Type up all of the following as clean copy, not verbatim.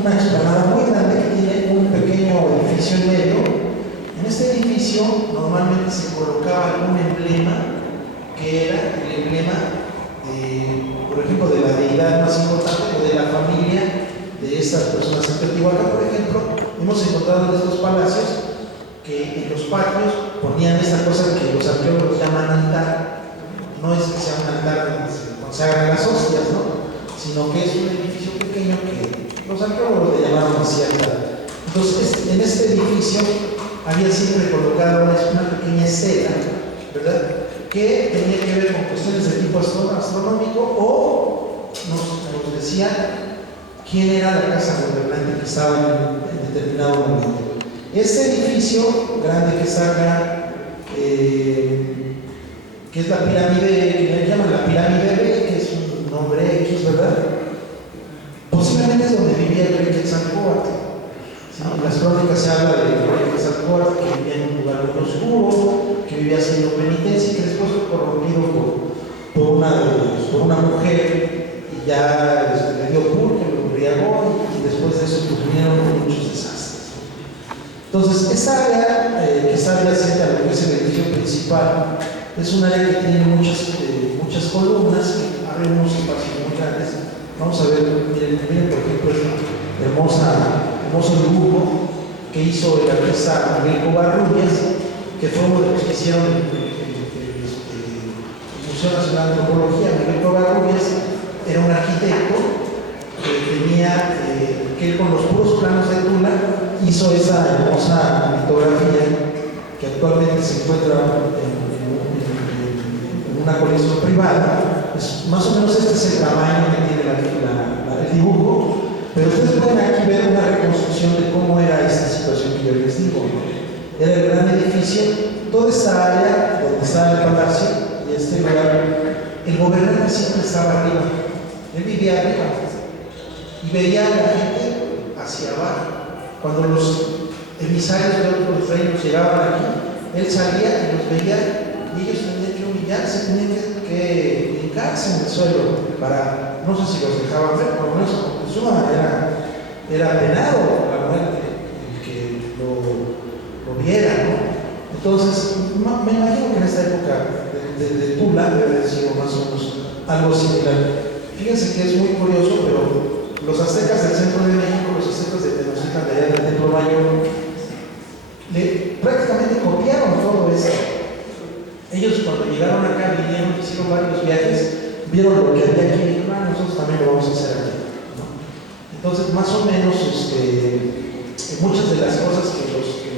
una explanada muy grande que tiene un pequeño edificio en medio. En este edificio normalmente se colocaba algún emblema que era el emblema por ejemplo, de la deidad más importante o de la familia de estas personas. En Teotihuacán, por ejemplo, hemos encontrado en estos palacios que en los patios ponían esta cosa que los arqueólogos llaman altar. No es que sea un altar donde se consagran las hostias, ¿no? Sino que es un edificio pequeño que los arqueólogos le llamaron así altar. Entonces, en este edificio había siempre colocado una pequeña estela, ¿verdad?, que tenía que ver con cuestiones de tipo astronómico, o nos decía quién era la casa gobernante que estaba en determinado momento. Este edificio grande que está acá, que es la pirámide, que le llaman la pirámide B, que es un nombre X, ¿verdad? Posiblemente es donde vivía el rey Quetzalcóatl. ¿Sí? En las crónicas se habla del rey Quetzalcóatl, que vivía en un lugar muy oscuro, que vivía haciendo penitencia y que después fue corrompido por una mujer y ya le dio pulque, lo embriagó y después de eso vinieron muchos desastres. Entonces, esa área que está adyacente a lo que es el edificio principal es un área que tiene muchas columnas que abren unos espacios muy grandes. Vamos a ver, miren por ejemplo, el hermoso dibujo que hizo el artista Miguel Covarrubias, que fue uno de los que hicieron el Museo Nacional de Antropología. Miguel Covarrubias era un arquitecto que él con los puros planos de Tula hizo esa hermosa litografía que actualmente se encuentra en una colección privada. Más o menos este es el tamaño que tiene el dibujo, pero ustedes pueden aquí ver una reconstrucción de cómo era esta situación que yo les digo. Era el gran edificio, toda esta área donde estaba el palacio y este lugar, el gobernante siempre estaba arriba, él vivía arriba y veía a la gente hacia abajo. Cuando los emisarios de otros reinos llegaban aquí, él salía y los veía y ellos tenían que humillarse, tenían que hincarse en el suelo para, no sé si los dejaban ver, por lo menos en suma era penado la muerte el que lo viera, ¿no? Entonces, me imagino que en esta época de Tula debe haber sido más o menos algo similar. Fíjense que es muy curioso, pero los aztecas del centro de México, los aztecas de Tenochtitlan, de allá del Templo Mayor, prácticamente copiaron todo esto. Ellos cuando llegaron acá, vinieron, hicieron varios viajes, vieron lo que había aquí y dijeron, nosotros también lo vamos a hacer aquí, ¿no? Entonces, más o menos, muchas de las cosas que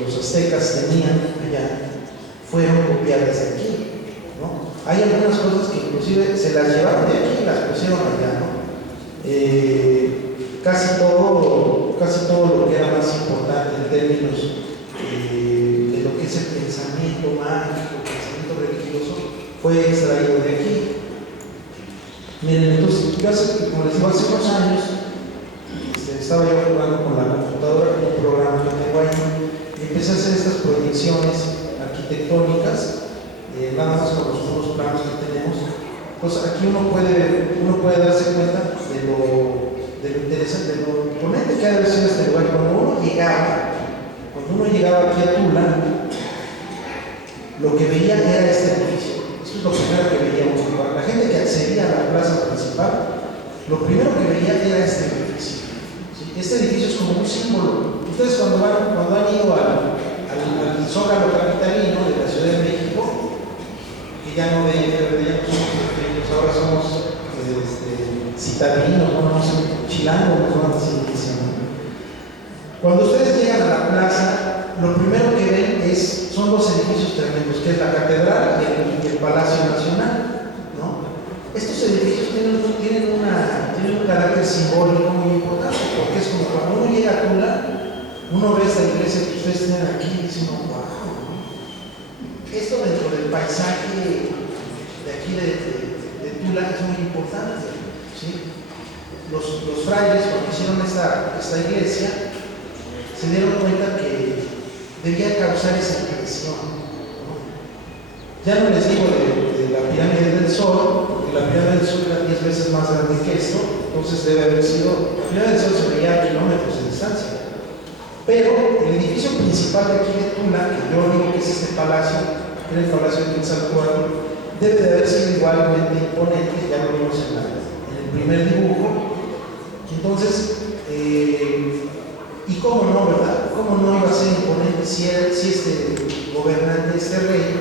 los aztecas tenían allá fueron copiadas de aquí, ¿no? Hay algunas cosas que inclusive se las llevaron de aquí y las pusieron allá, ¿no? Casi todo lo que era más importante en términos de lo que es el pensamiento mágico, el pensamiento religioso, fue extraído de aquí. Miren, entonces, como les digo, hace unos años estaba yo jugando con la computadora, con un programa que tengo ahí, y empecé a hacer estas proyecciones arquitectónicas, nada más con los nuevos planos que tenemos. Pues aquí uno puede darse cuenta de lo interesante, de lo imponente que ha de haber sido este lugar. Cuando uno llegaba aquí a Tula, lo que veía era este edificio. Esto es lo primero que veía uno. La gente que accedía a la plaza principal, lo primero que veía era este edificio. ¿Sí? Este edificio es como un símbolo. Ustedes cuando han ido al Zócalo capitalino de la Ciudad de México, que ya no somos pequeños, ahora somos citadinos, no sé, chilangos, no sé qué se llama. Cuando ustedes llegan a la plaza, lo primero que ven son dos edificios tremendos, que es la catedral y el Palacio Nacional, ¿no? Estos edificios tienen un carácter simbólico muy importante, porque es como cuando uno llega a Tula, uno ve esta iglesia que ustedes tienen aquí y dice, no, wow, esto dentro del paisaje de aquí de Tula es muy importante, ¿sí? Los frailes, cuando hicieron esta iglesia, se dieron cuenta que debía causar esa impresión, ¿no? Ya no les digo de la pirámide del Sol, porque la pirámide del Sol era 10 veces más grande que esto, entonces debe haber sido, la pirámide del Sol se veía a kilómetros Pero el edificio principal de aquí de Tula, que yo digo que es este palacio, que era el palacio de Quetzalcóatl, debe de haber sido igualmente imponente, ya lo vimos en el primer dibujo. Entonces, y cómo no, ¿verdad? ¿Cómo no iba a ser imponente si este gobernante, este rey,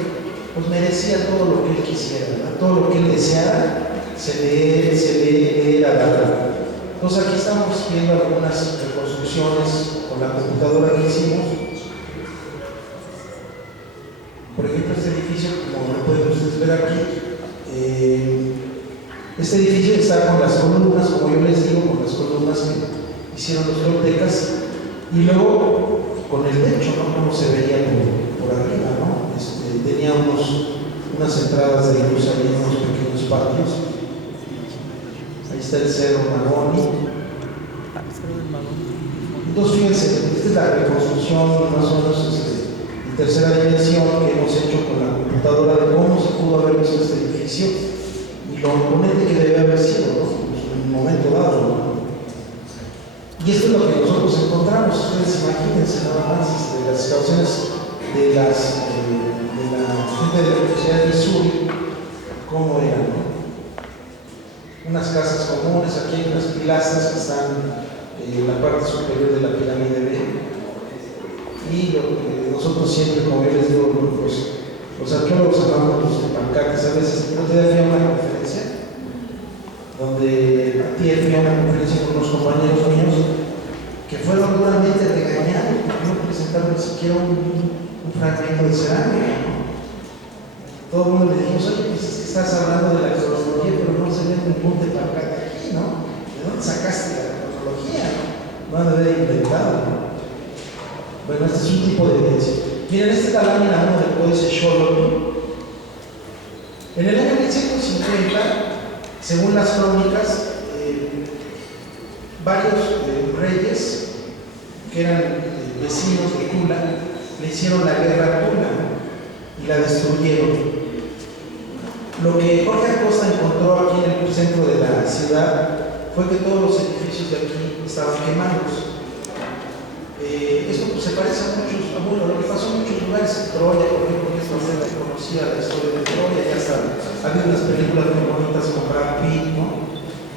pues merecía todo lo que él quisiera, ¿verdad? Todo lo que él deseara se le era dado. Entonces aquí estamos viendo algunas reconstrucciones con la computadora que hicimos. Por ejemplo, este edificio, como lo pueden ustedes ver aquí, este edificio está con las columnas, como yo les digo, con las columnas que hicieron los toltecas, y luego con el techo, ¿no? Como se veía por arriba, ¿no? Tenía unas entradas de luz ahí en unos pequeños patios. Ahí está el Cerro Magoni. Entonces, fíjense, esta es la reconstrucción más o menos en tercera dimensión que hemos hecho con la computadora de cómo se pudo haber visto este edificio y lo imponente que debe haber sido, ¿no? Pues en un momento dado, ¿no? Y esto es lo que nosotros encontramos. Ustedes imagínense nada más las excavaciones de la gente de la Universidad de Missouri, cómo eran, ¿no? Unas casas comunes, aquí hay unas pilastras que están en la parte superior de la pirámide B, y lo que nosotros siempre, como yo les digo, los arqueólogos hablamos de pancartas. A veces, el otro día fui a una conferencia donde fui a una conferencia con unos compañeros míos que fueron duramente regañados porque no presentaron ni siquiera un fragmento de cerámica, ¿no? Todo el mundo le dijimos: oye, pues es que estás hablando de la cronología, pero no se ve ningún de pancarte aquí, ¿no? ¿De dónde sacaste la cronología? No han de haber inventado, ¿no? Bueno, este es un tipo de evidencia. Miren, esta es la lámina 1 del Códice Xolotl. En el año 1150, según las crónicas, varios reyes que eran vecinos de Tula le hicieron la guerra a Tula y la destruyeron. Lo que Jorge Acosta encontró aquí en el centro de la ciudad fue que todos los edificios de aquí estaban quemados. Esto pues, se parece a lo que pasó en muchos lugares. Troya, por ejemplo, que es bastante conocida la historia de Troya, ya está. Había unas películas muy bonitas como Brad Pitt, ¿no?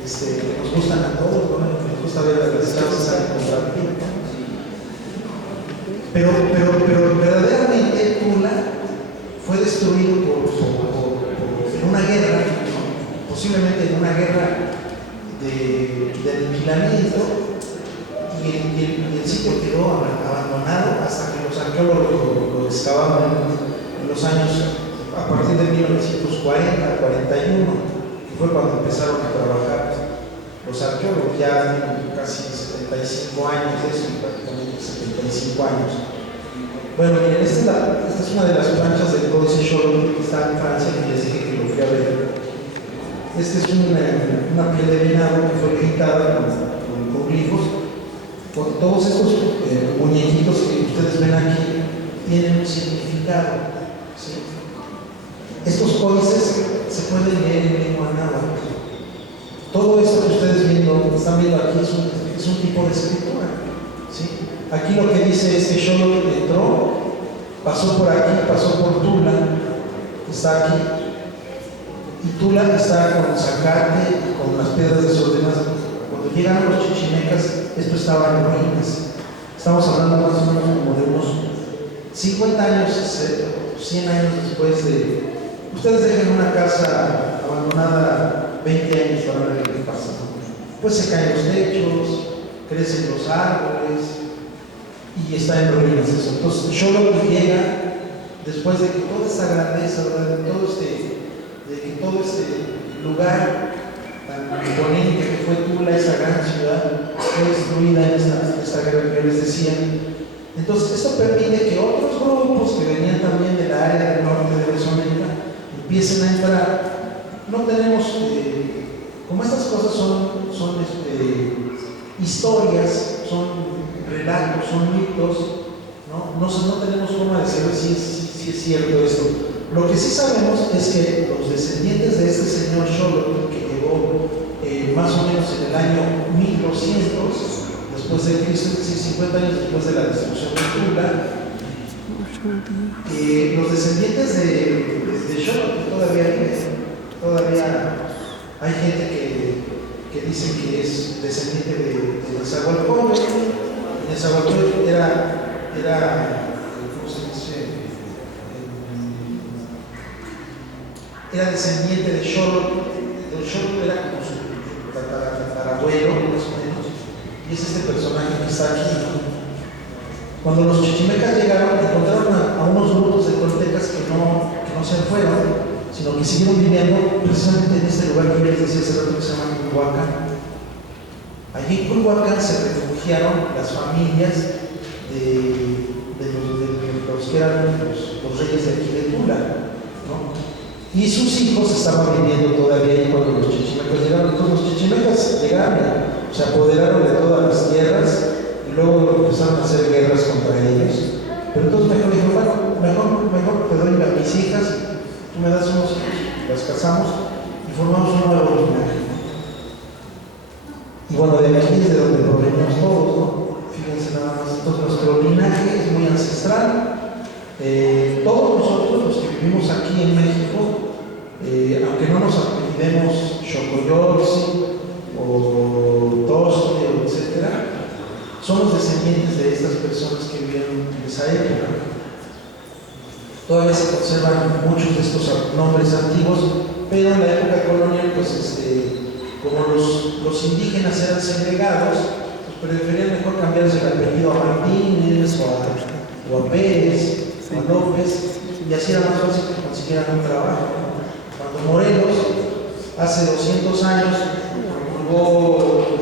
Que nos gustan a todos, ¿no? Nos gusta ver las casas con Brad Pitt, ¿no? Pero verdaderamente Tula fue destruido en una guerra, ¿no? Posiblemente en una guerra de aniquilamiento. Y el sitio quedó abandonado hasta que los arqueólogos lo excavaron en los años a partir de 1940, 41, que fue cuando empezaron a trabajar los arqueólogos. Ya casi 75 años de eso, prácticamente 75 años. Bueno, miren, esta es una de las planchas del Códice Xolotl que está en Francia, que les dije que lo fui a ver. Esta es una piel de venado que fue pintada con glifos. Por todos estos muñequitos que ustedes ven aquí tienen un significado, ¿sí? Estos códices se pueden leer en lengua náhuatl. Todo esto que ustedes están viendo aquí es un tipo de escritura, ¿sí? Aquí lo que dice es que Xolotl entró, pasó por aquí, pasó por Tula, está aquí, y Tula está con Zacate, con las piedras desordenadas. Cuando llegaron los chichimecas, esto estaba en ruinas. Estamos hablando más o menos como de unos 50 años, 100 años después de... Ustedes dejan una casa abandonada 20 años para ver qué pasa, ¿no? Pues se caen los techos, crecen los árboles y está en ruinas eso. Entonces Xolotl llega después de que toda esta grandeza, ¿verdad? de que todo este lugar tan imponente que fue Tula, esa gran ciudad, fue destruida en esta guerra que yo les decía. Entonces, esto permite que otros grupos que venían también de la área del norte de Mesoamérica empiecen a entrar. No tenemos, como estas cosas son historias, son relatos, son mitos, no tenemos forma de saber si es cierto esto. Lo que sí sabemos es que los descendientes de este señor Xolotl, que llegó más o menos en el año 1200 después después de Cristo, es decir, 50 años después de la destrucción de Tula. Los descendientes de Xolotl todavía hay gente que dice que es descendiente de Nezahualcóyotl. Nezahualcóyotl era, ¿cómo se dice? Era descendiente de Xolotl. Xolotl era como su tatarabuelo, más o menos, y es este personaje que está aquí, ¿no? Cuando los chichimecas llegaron, encontraron a unos grupos de toltecas que no se fueron, sino que siguieron viviendo precisamente en este lugar que les decía hace rato que se llama Culhuacán. Allí en Culhuacán se refugiaron las familias de los que eran los reyes de aquí de Tula, ¿no? Y sus hijos estaban viviendo todavía ahí cuando los chichimecas llegaron. Entonces los chichimecas llegaron, se apoderaron de todas las tierras y luego empezaron a hacer guerras contra ellos. Pero entonces mejor dijo, bueno, mejor te doy a mis hijas, tú me das unos hijos, las casamos y formamos un nuevo linaje. Y bueno, de aquí es de donde provenimos todos, ¿no? Fíjense nada más. Entonces nuestro linaje es muy ancestral. Todos nosotros, los que vivimos aquí en México, aunque no nos apellidemos Xocoyotzin o Tozli, etc., somos descendientes de estas personas que vivieron en esa época. Todavía se conservan muchos de estos nombres antiguos, pero en la época colonial, pues como los indígenas eran segregados, pues preferían mejor cambiarse el apellido a Martínez o a Pérez, a López, y así era más fácil que consiguieran un trabajo. Cuando Morelos, hace 200 años, promulgó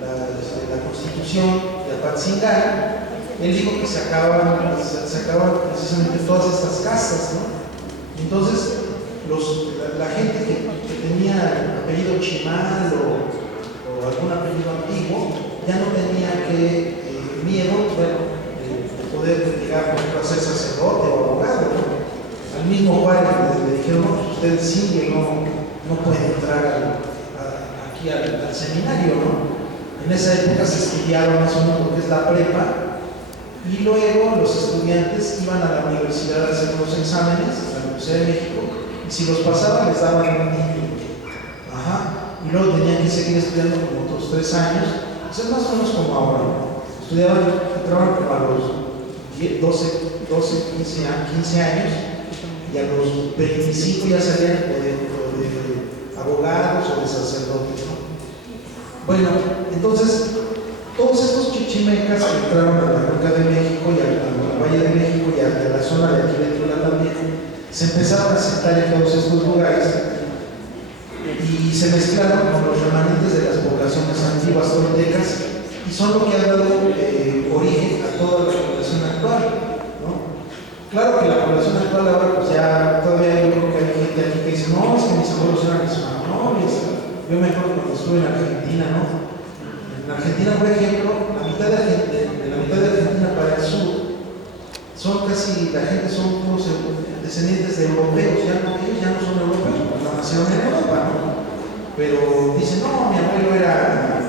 la Constitución de Apatzingán, él dijo que se acababan precisamente todas estas castas, ¿no? Entonces, la gente que tenía apellido Chimal o algún apellido antiguo, ya no tenía miedo, de poder llegar a ser sacerdote o abogado, ¿no? Al mismo Juárez le dijeron, no, pues usted sigue, no puede entrar aquí al seminario, ¿no? En esa época se estudiaba más o menos lo que es la prepa, y luego los estudiantes iban a la universidad a hacer los exámenes, a la Universidad de México, y si los pasaban les daban un título. Y luego tenían que seguir estudiando como otros 3 años, pues es más o menos como ahora. Entraban como a los 15 años, y a los 25 ya salían de abogados o de sacerdotes, ¿no? Bueno, entonces, todos estos chichimecas que entraron a la Cuenca de México y al Valle de México y a la zona de aquí de Tula también, se empezaron a sentar en todos estos lugares y se mezclaron con los remanentes de las poblaciones antiguas toltecas, y son lo que ha dado origen a toda la población actual, ¿no? Claro que la población actual ahora, pues ya todavía yo creo que hay gente aquí que dice, no, es que mis abuelos eran españoles. Yo me acuerdo cuando estuve en Argentina, ¿no? En Argentina, por ejemplo, la mitad de Argentina para el sur, la gente son todos descendientes de europeos, ellos ya no son europeos, porque no nacieron en Europa, ¿no? Pero dicen, no, mi abuelo era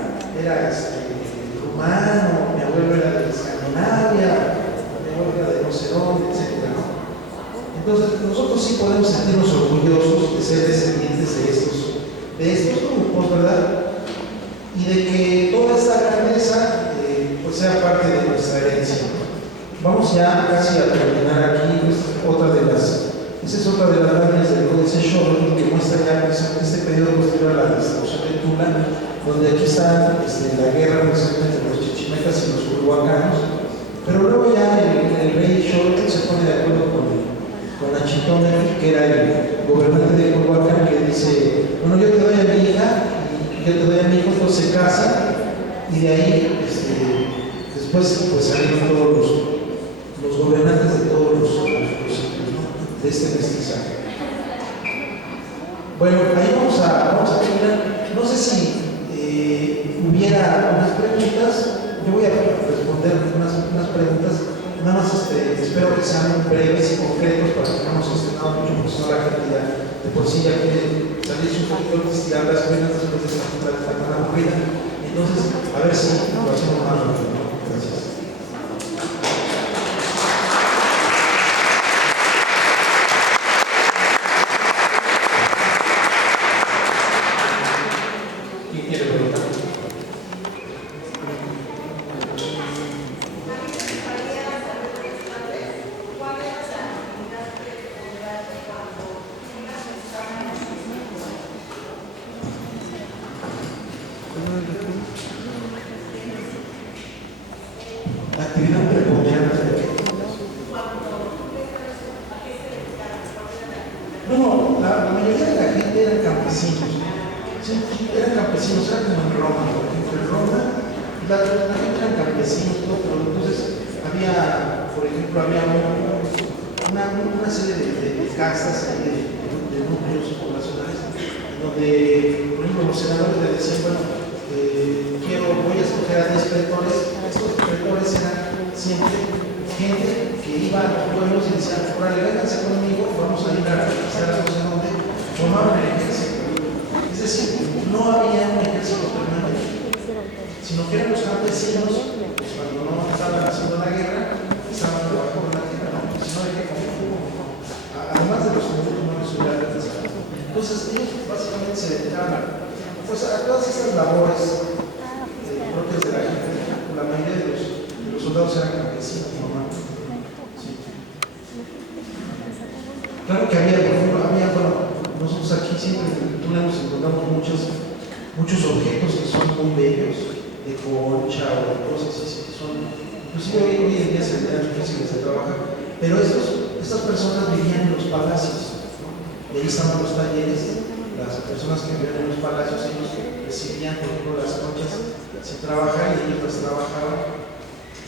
rumano, mi abuelo era de Escandinavia, mi abuelo era de no sé dónde, etc., ¿no? Entonces, nosotros sí podemos sentirnos orgullosos de ser descendientes de estos grupos, ¿verdad? Y de que toda esta grandeza pues sea parte de nuestra herencia. Vamos ya casi a terminar aquí. Esa es otra de las láminas del Códice Xolotl que muestra ya este periodo posterior a la destrucción de Tula, donde aquí está la guerra precisamente entre los chichimecas y los culhuacanos. Pero luego ya el rey Xolotl se pone de acuerdo con Achitonmechi, que era el gobernante de Culhuacán, que dice, bueno, yo te doy a mi hija y yo te doy a mi hijo, entonces se casan, y de ahí después pues salieron todos los gobernantes de todos los sitios, ¿no? De este mestizaje. Bueno, ahí vamos a terminar. No sé si hubiera unas preguntas. Yo voy a responder unas preguntas. Nada más espero que sean breves y concretos para que no nos extendamos mucho, porque si no la gente ya de por sí ya quiere salirse un poquito, estirar las penas después de esta junta tan aburrida. Entonces, a ver si lo hacemos más rápido, ¿no? Gracias. ¿Quién quiere preguntar? La actividad preponderante de qué? No, la mayoría de la gente eran campesinos. Sí, eran campesinos, eran como en Roma, por ejemplo. En Roma, la gente eran campesinos, todo, pero entonces había, por ejemplo, una serie de casas, de núcleos poblacionales, donde, por ejemplo, los senadores le decían, bueno, voy a escoger a 10 pretores. Estos pretores eran siempre gente que iba a los pueblos y decían, órale, vénganse conmigo, vamos a ir a hacer a no sé dónde, formaban el ejército. Es decir, no había un ejército permanente, sino que eran los campesinos, pues cuando no estaban haciendo la guerra, estaban trabajando en la tierra, no, pues no había conflicto, además de los conflictos no les. Entonces ellos básicamente se dedicaban pues, a todas estas labores propias de la gente. La mayoría de los soldados eran campesinos, normalmente. Sí. Claro que había, por ejemplo, bueno, nosotros aquí siempre en Tula nos encontramos muchos objetos que son muy bellos, de concha o de cosas así, que son, inclusive hoy en día se vean difíciles de trabajar, pero estas personas vivían en los palacios, ¿no? Y ahí estaban los talleres, las personas que vivían en los palacios, ellos recibían, por ejemplo, las conchas sin trabajar y ellos las trabajaban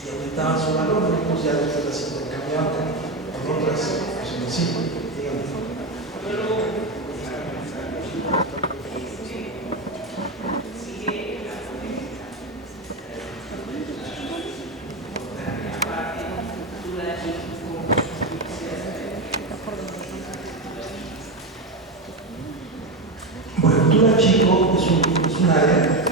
y aumentaban su valor, pues ya después las intercambiaban con otras personas. Sí, díganme. Bueno, Tula Chico es un área,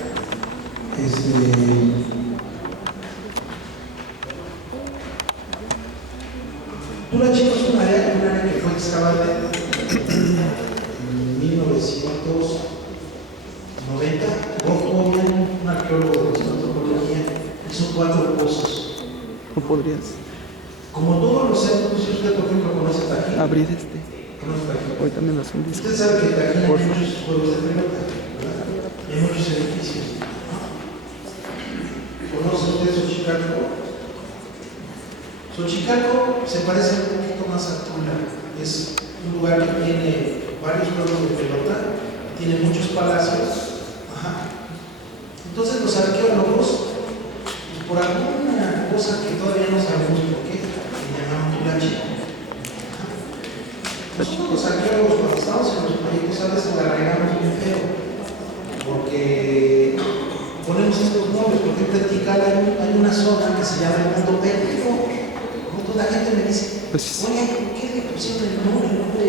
Tula Chico es un área que fue excavada en 1990. Bob Hogan, un arqueólogo de nuestra antropología, hizo 4 pozos. ¿No podrías Como todos los centros, si usted por ejemplo conoce Tajín. abrir ¿Conoce Tajín? Hoy también das un disco. Usted sabe que en Tajín hay muchos juegos de pelota, ¿verdad? Y hay muchos edificios. ¿Conoce usted Xochicalco? Xochicalco se parece un poquito más a Tula. Es un lugar que tiene varios juegos de pelota, tiene muchos palacios. Ajá. Entonces los arqueólogos, por alguna cosa que todavía no sabemos por qué, le llamaban Tula Chico. Los arqueólogos cuando estamos en los proyectos a veces la regamos bien feo, porque ponemos estos nombres. Por ejemplo, en Tikal hay una zona que se llama el mundo perdido. Entonces la gente me dice, oye, ¿por qué le pusieron el nombre?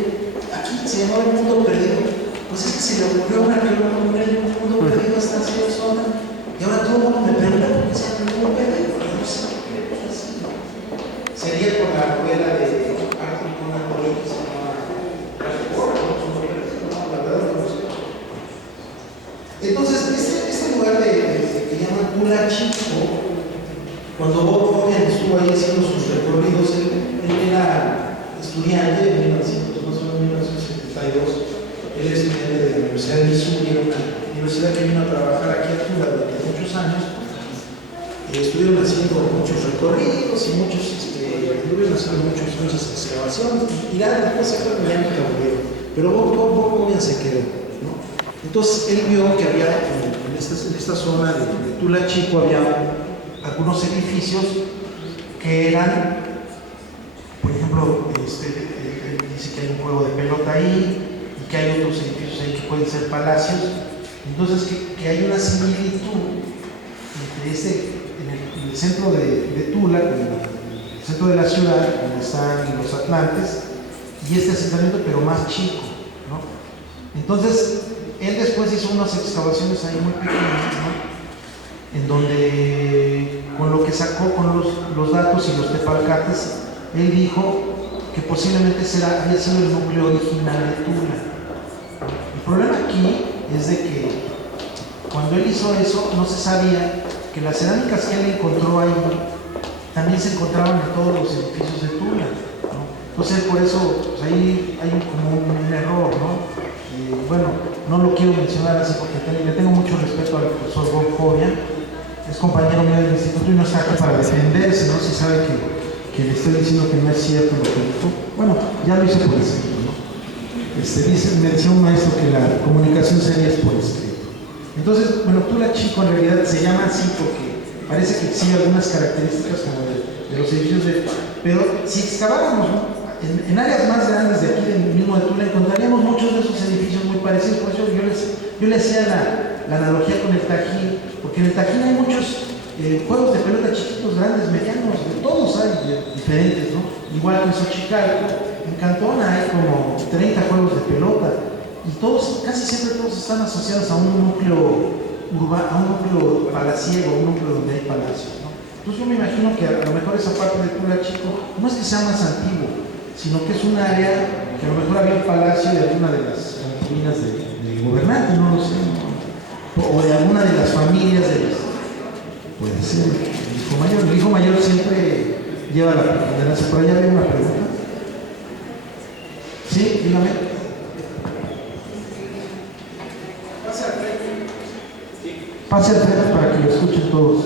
Aquí se llamaba el mundo perdido. Pues es que se le ocurrió a un arqueólogo poner el mundo perdido a esta zona, y ahora todo el mundo me pregunta por qué se llama el mundo perdido. No sé por qué es así. Sería por la novela de Arthur Conan Doyle que se llama la verdad no sé. Entonces, este lugar que llaman Tula Chico, cuando Bob Hogan estuvo ahí haciendo sus recorridos, él era estudiante en 1972, él es estudiante de la Universidad de Missouri, era una universidad que vino a trabajar aquí a Tula durante muchos años. Estuvieron haciendo muchos recorridos y estuvieron haciendo muchas excavaciones, y nada, después se fue ya nunca volvieron, pero Bob Hogan se quedó, ¿no? Entonces él vio que había en esta zona de Tula Chico había algunos edificios que eran, por ejemplo, dice que hay un juego de pelota ahí y que hay otros edificios ahí que pueden ser palacios. Entonces que hay una similitud entre en el centro de Tula, en el centro de la ciudad, donde están los Atlantes, y este asentamiento, pero más chico, ¿no? Entonces él después hizo unas excavaciones ahí muy pequeñas, ¿no? en donde con lo que sacó con los datos y los tepalcates, él dijo que posiblemente había sido el núcleo original de Tula. El problema aquí es de que cuando él hizo eso no se sabía que las cerámicas que él encontró ahí también se encontraban en todos los edificios de Tula, ¿no? Entonces por eso pues, ahí hay como un error, ¿no? Bueno, no lo quiero mencionar así porque le tengo mucho respeto al profesor Bonfobia, es compañero mío del instituto y no está aquí para defenderse, ¿no? Si sabe que le estoy diciendo que no es cierto lo que dijo. Bueno, ya lo hice por escrito, ¿no? Me decía un maestro que la comunicación seria es por escrito. Entonces, bueno, Tula Chico en realidad se llama así porque parece que exhibe algunas características como de los edificios pero si excaváramos, ¿no?, en áreas más grandes de aquí mismo de Tula encontraríamos muchos de esos edificios muy parecidos. Por eso yo le hacía la analogía con el Tajín, porque en el Tajín hay muchos juegos de pelota chiquitos, grandes, medianos, de todos hay diferentes, ¿no? Igual que en Xochicalco, en Cantón hay como 30 juegos de pelota y todos, casi siempre todos están asociados a un núcleo urbano, a un núcleo palaciego, un núcleo donde hay palacios, ¿no? Entonces yo me imagino que a lo mejor esa parte de Tula Chico no es que sea más antiguo, sino que es un área que a lo mejor había un palacio de alguna de las concubinas del gobernante, no lo sé, ¿no? O de alguna de las familias de los... Puede ser, el hijo mayor siempre lleva la preponderancia. Por allá había una pregunta. Sí, dígame. Pase al frente para que lo escuchen todos.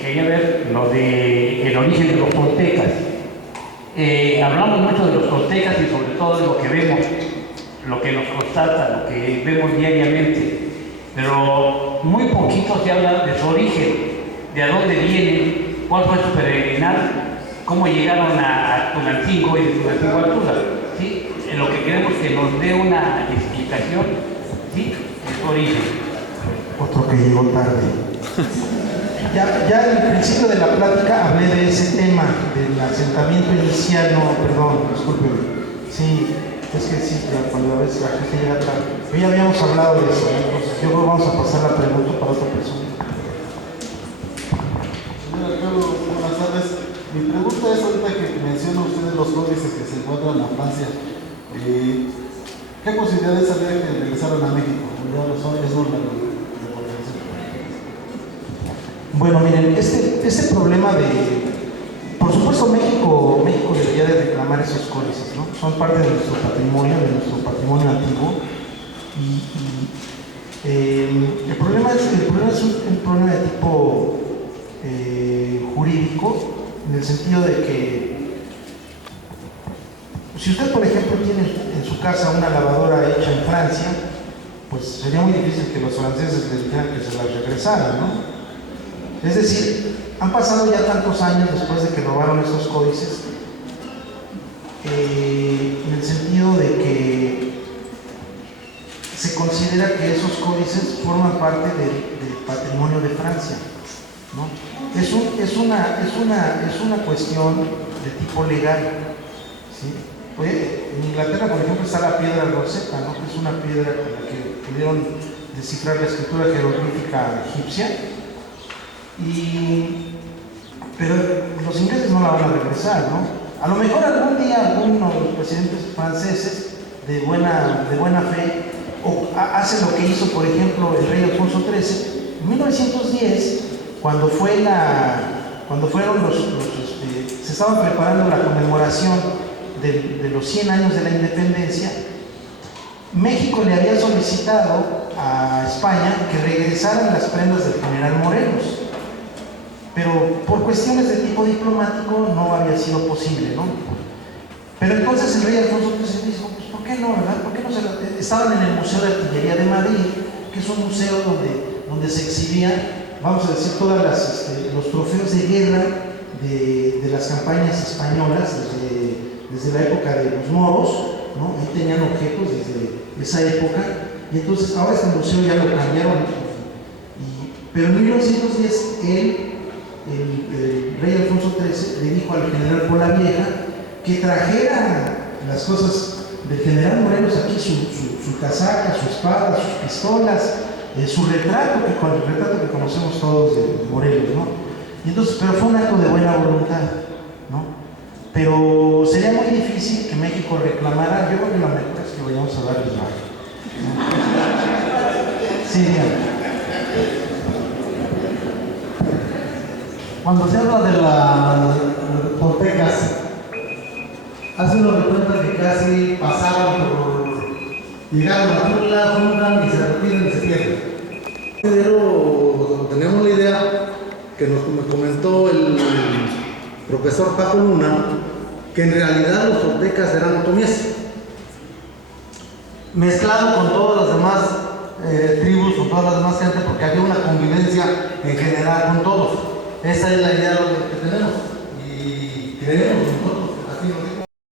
Quería ver lo de el origen de los toltecas. Hablamos mucho de los toltecas y sobre todo de lo que vemos, lo que nos constata, lo que vemos diariamente, pero muy poquito se habla de su origen, de a dónde vienen, cuál fue su peregrinar, cómo llegaron a Tunancingo y de Tunancingo a Tula, ¿sí? En lo que queremos que nos dé una explicación, ¿sí?, de su origen. Otro que llegó tarde. Ya en el principio de la plática hablé de ese tema, del asentamiento inicial, no, perdón, discúlpeme. Sí, es que sí, cuando a veces la gente llega tarde. Ya habíamos hablado de eso, entonces yo creo que vamos a pasar la pregunta para otra persona. Señor Alcalde, buenas tardes. Mi pregunta es ahorita que mencionan ustedes los códices que se encuentran en Francia. ¿Qué posibilidades había que regresaran a México? Ya lo son, es normal. Bueno, miren, este problema por supuesto México debería de reclamar esos códices, ¿no? Son parte de nuestro patrimonio antiguo. El problema es un problema de tipo jurídico, en el sentido de que si usted, por ejemplo, tiene en su casa una lavadora hecha en Francia, pues sería muy difícil que los franceses les dijeran que se la regresaran, ¿no? Es decir, han pasado ya tantos años después de que robaron esos códices, en el sentido de que se considera que esos códices forman parte del patrimonio de Francia, ¿no? Es una cuestión de tipo legal, ¿sí? En Inglaterra, por ejemplo, está la piedra Rosetta, ¿no? Que es una piedra con la que pudieron descifrar la escritura jeroglífica egipcia. Pero los ingleses no la van a regresar, ¿no? A lo mejor algún día alguno de los presidentes franceses de buena fe hace lo que hizo, por ejemplo, el rey Alfonso XIII en 1910, cuando se estaba preparando la conmemoración de los 100 años de la independencia. México le había solicitado a España que regresaran las prendas del general Morelos, pero por cuestiones de tipo diplomático no había sido posible, ¿no? Pero entonces el rey Alfonso XIII dijo, pues ¿por qué no, verdad? ¿Por qué no estaban en el Museo de Artillería de Madrid, que es un museo donde se exhibían, vamos a decir, todos los trofeos de guerra de las campañas españolas desde la época de los moros, ¿no? Ahí tenían objetos desde esa época, y entonces ahora este museo ya lo cambiaron, pero en 1910 él el rey Alfonso XIII le dijo al general Polavieja que trajera las cosas del general Morelos aquí, su casaca, su espada, sus pistolas, su retrato, el retrato que conocemos todos de Morelos, ¿no? Y entonces, pero fue un acto de buena voluntad, ¿no? Pero sería muy difícil que México reclamara. Yo creo que lo mejor es que vayamos a darles baja, ¿no? Sí, dígame. Cuando se habla de las Toltecas, hace uno de cuenta que casi pasaban por, llegaron a Tula, juntan y se retiran y se pierden. Pero tenemos la idea que nos comentó el profesor Paco Luna, que en realidad los toltecas eran otomíes, mezclado con todas las demás tribus, con todas las demás gente, porque había una convivencia en general con todos. Esa es la idea que tenemos y creemos